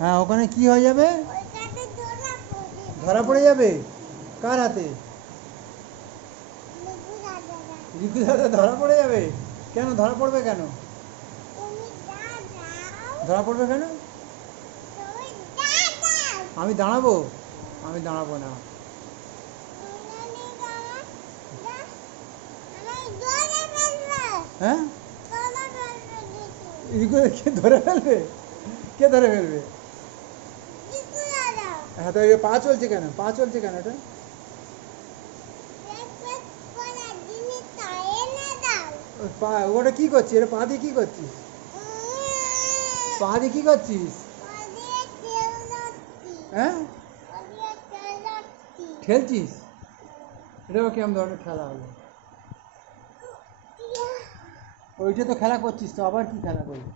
হ্যাঁ, ওখানে কি হয়ে যাবে? ধরা পড়ে যাবে? কার হাতে? রিকু দাদা ধরা পড়ে যাবে? কেন ধরা পড়বে কেন? ধরা পড়বে কেন? আমি দাঁড়াবো? আমি দাঁড়াবো না। হ্যাঁ, রিকু কে ধরে ফেলবে? কে ধরে ফেলবে? হ্যাঁ, তো পা চলছে কেন? পা চলছে কেন? এটা পা, ওটা কি করছিস? এটা পা দিয়ে কি করছিস? পা দিয়ে কি করছিস? হ্যাঁ, খেলছিস? এটাও কেমন ধরনের খেলা হলো? ওইটা তো খেলা করছিস, তো আবার কি খেলা করবি?